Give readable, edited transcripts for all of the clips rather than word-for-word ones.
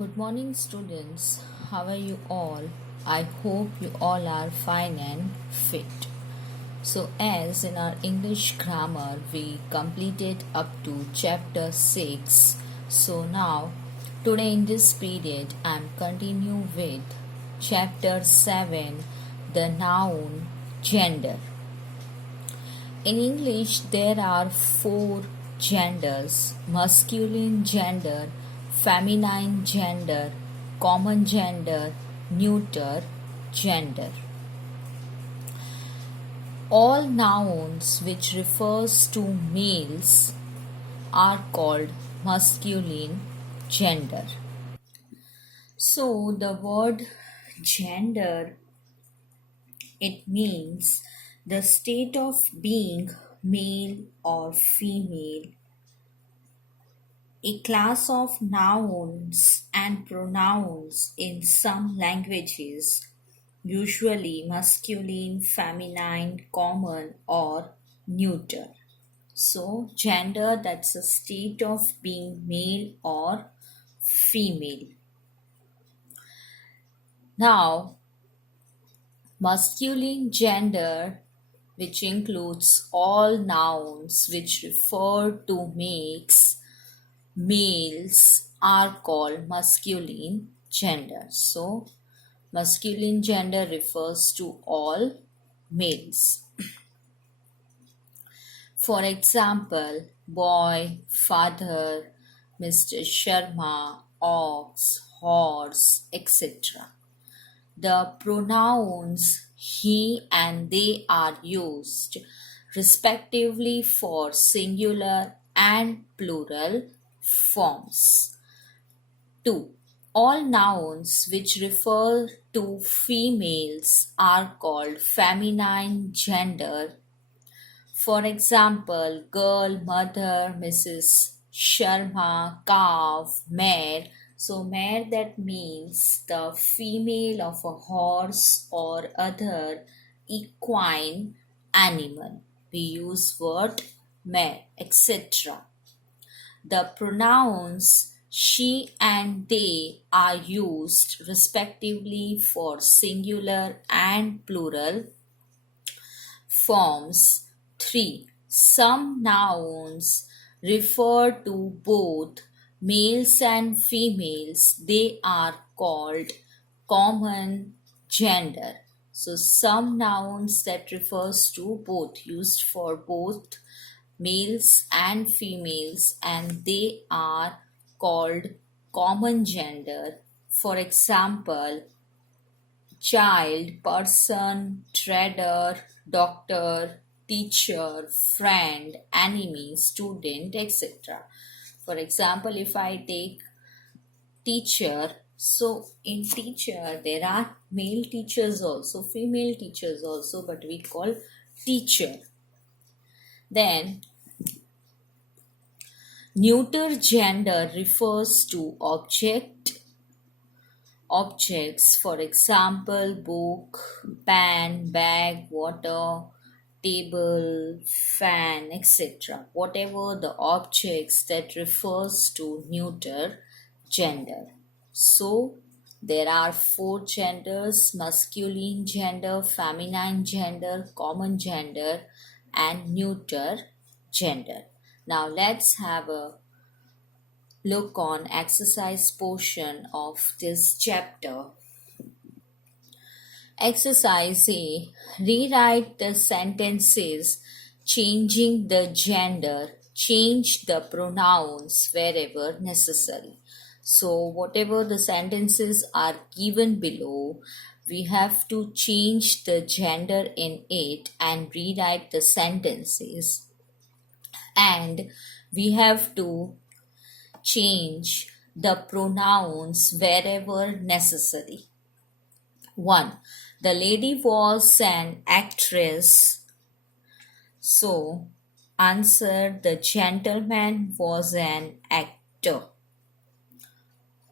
Good morning, students. How are you all? I hope you all are fine and fit. So, as in our English grammar, we completed up to chapter 6. So, now, today in this period, I'm continuing with chapter 7, the noun gender. In English, there are four genders: masculine gender, feminine gender, common gender, neuter gender. All nouns which refers to males are called masculine gender. So the word gender, it means the state of being male or female, a class of nouns and pronouns in some languages, usually masculine, feminine, common, or neuter. So, gender, that's a state of being male or female. Now, masculine gender, which includes all nouns which refer to males, are called masculine gender. So, masculine gender refers to all males. For example, boy, father, Mr. Sharma, ox, horse, etc. The pronouns he and they are used respectively for singular and plural forms. 2. All nouns which refer to females are called feminine gender. For example, girl, mother, Mrs. Sharma, calf, mare. So, mare, that means the female of a horse or other equine animal. We use word mare, etc. The pronouns she and they are used respectively for singular and plural forms. 3. Some nouns refer to both males and females. They are called common gender. So some nouns that refers to both, used for both males and females, and they are called common gender. For example, child, person, trader, doctor, teacher, friend, enemy, student, etc. For example, if I take teacher, so in teacher there are male teachers also, female teachers also, but we call teacher. Then neuter gender refers to objects, for example, book, pen, bag, water, table, fan, etc. Whatever the objects that refers to neuter gender. So, there are four genders: masculine gender, feminine gender, common gender, and neuter gender. Now, let's have a look on exercise portion of this chapter. Exercise A. Rewrite the sentences changing the gender. Change the pronouns wherever necessary. So, whatever the sentences are given below, we have to change the gender in it and rewrite the sentences. And we have to change the pronouns wherever necessary. 1. The lady was an actress. So, answer: the gentleman was an actor.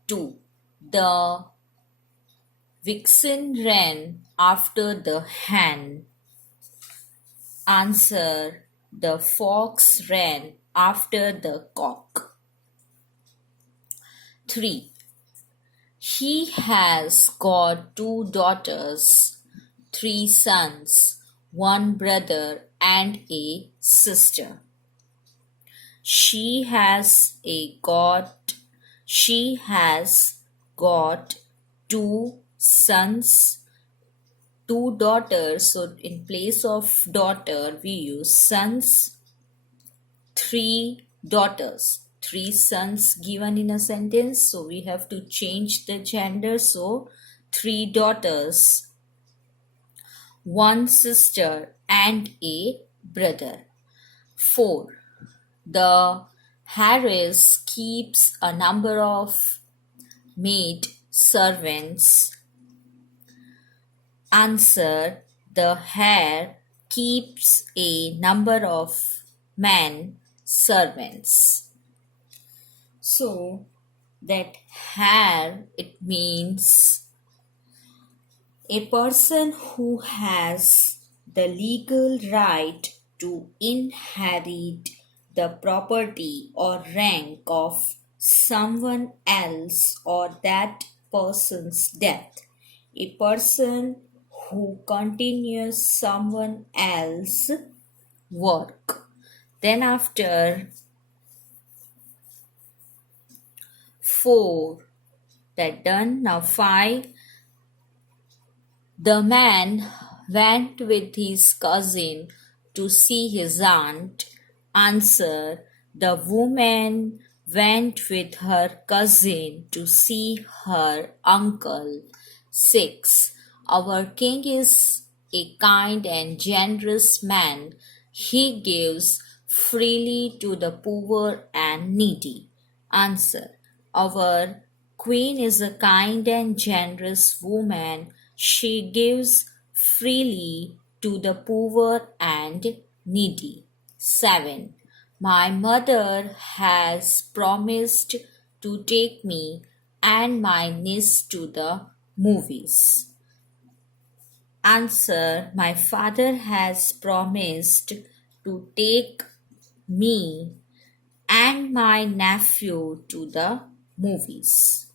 2. The vixen ran after the hen. Answer: the fox ran after the cock. 3. He has got 2 daughters, 3 sons, 1 brother, and a sister. She has a got she has got 2 sons, 2 daughters. So in place of daughter, we use sons, 3 daughters. 3 sons given in a sentence, so we have to change the gender. So 3 daughters, 1 sister, and a brother. 4. The Harris keeps a number of maid servants. Answer: the hare keeps a number of men servants. So that hare, it means a person who has the legal right to inherit the property or rank of someone else or that person's death. A person who continues someone else's work. Then after 4, that done. Now 5. The man went with his cousin to see his aunt. Answer: the woman went with her cousin to see her uncle. 6. Our king is a kind and generous man. He gives freely to the poor and needy. Answer: our queen is a kind and generous woman. She gives freely to the poor and needy. 7. My mother has promised to take me and my niece to the movies. Answer: my father has promised to take me and my nephew to the movies.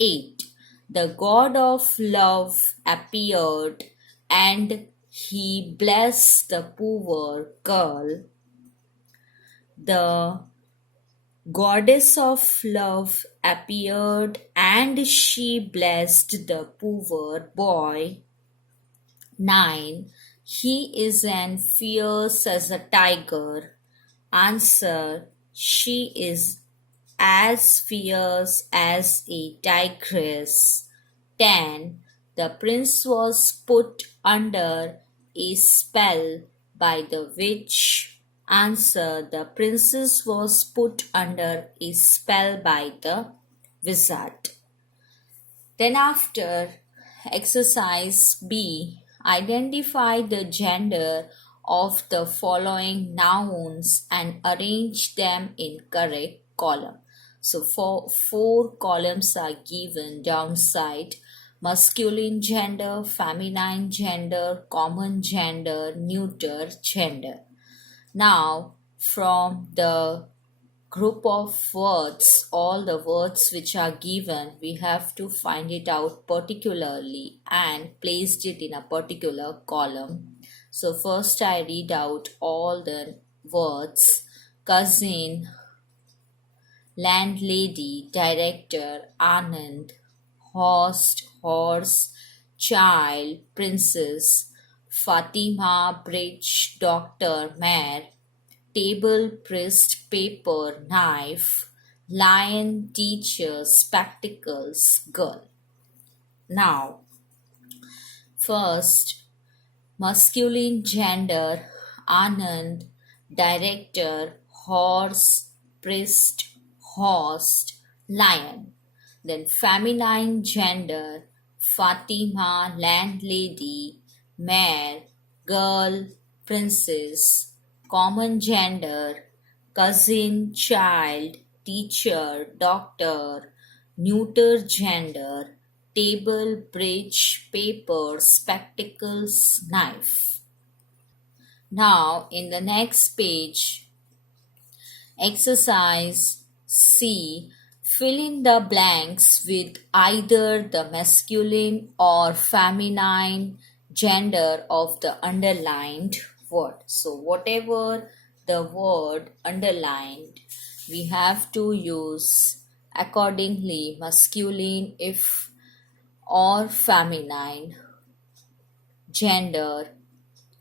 8. The god of love appeared and he blessed the poor girl. The goddess of love appeared and she blessed the poor boy. 9. He is as fierce as a tiger. Answer: she is as fierce as a tigress. 10. The prince was put under a spell by the witch. Answer: the princess was put under a spell by the wizard. Then after exercise B, identify the gender of the following nouns and arrange them in correct column. So four columns are given downside: masculine gender, feminine gender, common gender, neuter gender. Now from the group of words, all the words which are given, we have to find it out particularly and placed it in a particular column. So first I read out all the words: cousin, landlady, director, Anand, host, horse, child, princess, Fatima, bridge, doctor, mare, table, priest, paper, knife, lion, teacher, spectacles, girl. Now, first, masculine gender: Anand, director, horse, priest, host, lion. Then feminine gender: Fatima, landlady, mare, girl, princess. Common gender: cousin, child, teacher, doctor. Neuter gender: table, bridge, paper, spectacles, knife. Now in the next page, exercise C, Fill in the blanks with either the masculine or feminine gender of the underlined word. So, whatever the word underlined, we have to use accordingly masculine if or feminine gender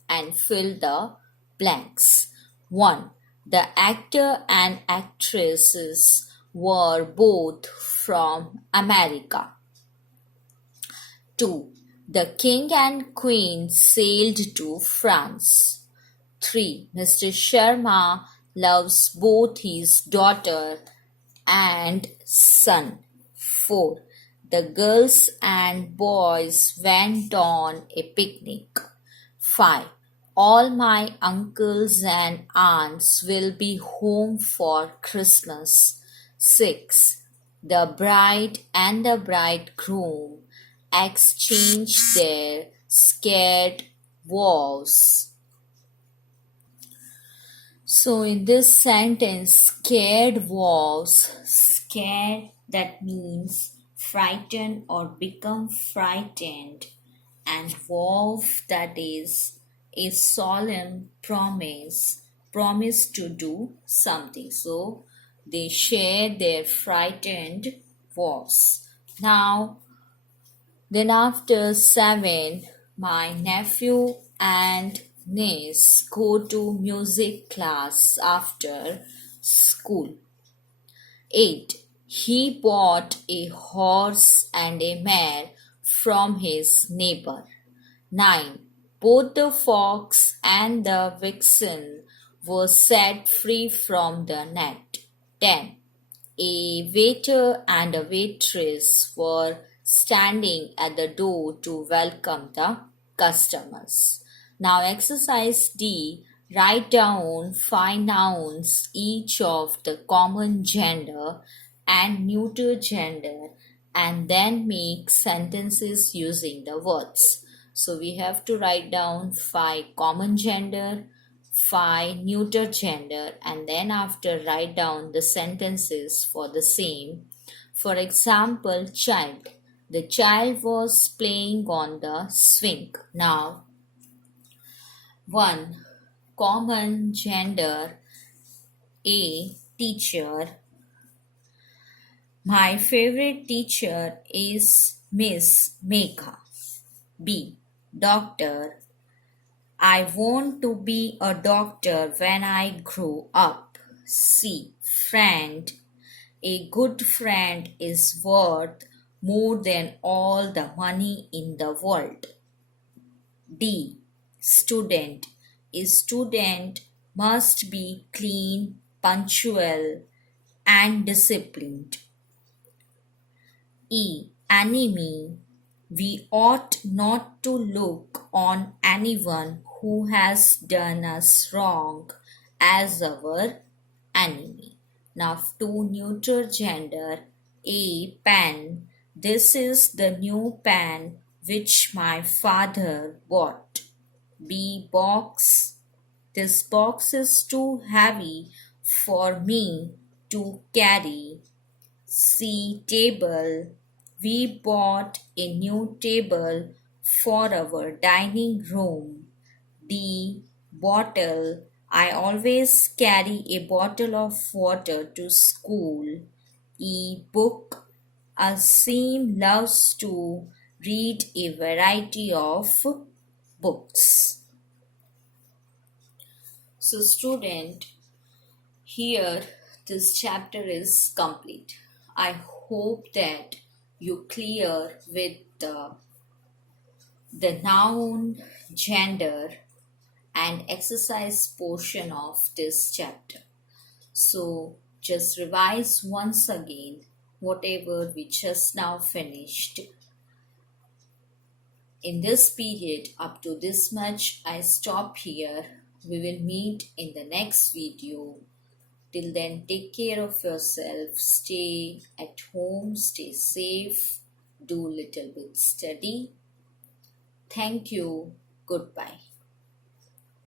and fill the blanks. 1. The actor and actresses were both from America. 2. The king and queen sailed to France. 3. Mr. Sharma loves both his daughter and son. 4. The girls and boys went on a picnic. 5. All my uncles and aunts will be home for Christmas. 6. The bride and the bridegroom exchanged their scared vows. So in this sentence, scared vows, scared that means frightened or become frightened, and vow that is a solemn promise to do something. So they share their frightened vows. Now, then after 7, my nephew and niece go to music class after school. 8. He bought a horse and a mare from his neighbor. 9. Both the fox and the vixen were set free from the net. 10. A waiter and a waitress were standing at the door to welcome the customers. Now, exercise D. Write down 5 nouns, each of the common gender and neuter gender, and then make sentences using the words. So, we have to write down 5 common gender, 5 neuter gender, and then after write down the sentences for the same. For example, child. The child was playing on the swing. Now, 1. Common gender A. Teacher. My favorite teacher is Miss Megha. B. Doctor. I want to be a doctor when I grow up. C. Friend. A good friend is worth more than all the money in the world. D. Student. A student must be clean, punctual, and disciplined. E. Enemy. We ought not to look on anyone who has done us wrong as our enemy. Now, to neuter gender, A. Pen. This is the new pen which my father bought. B. Box. This box is too heavy for me to carry. C. Table. We bought a new table for our dining room. D. Bottle. I always carry a bottle of water to school. E. Book. Asim loves to read a variety of books. So, student, here this chapter is complete. I hope that you clear with the noun, gender, and exercise portion of this chapter. So, just revise once again whatever we just now finished. In this period, up to this much, I stop here. We will meet in the next video. Till then, take care of yourself. Stay at home. Stay safe. Do little bit study. Thank you. Goodbye.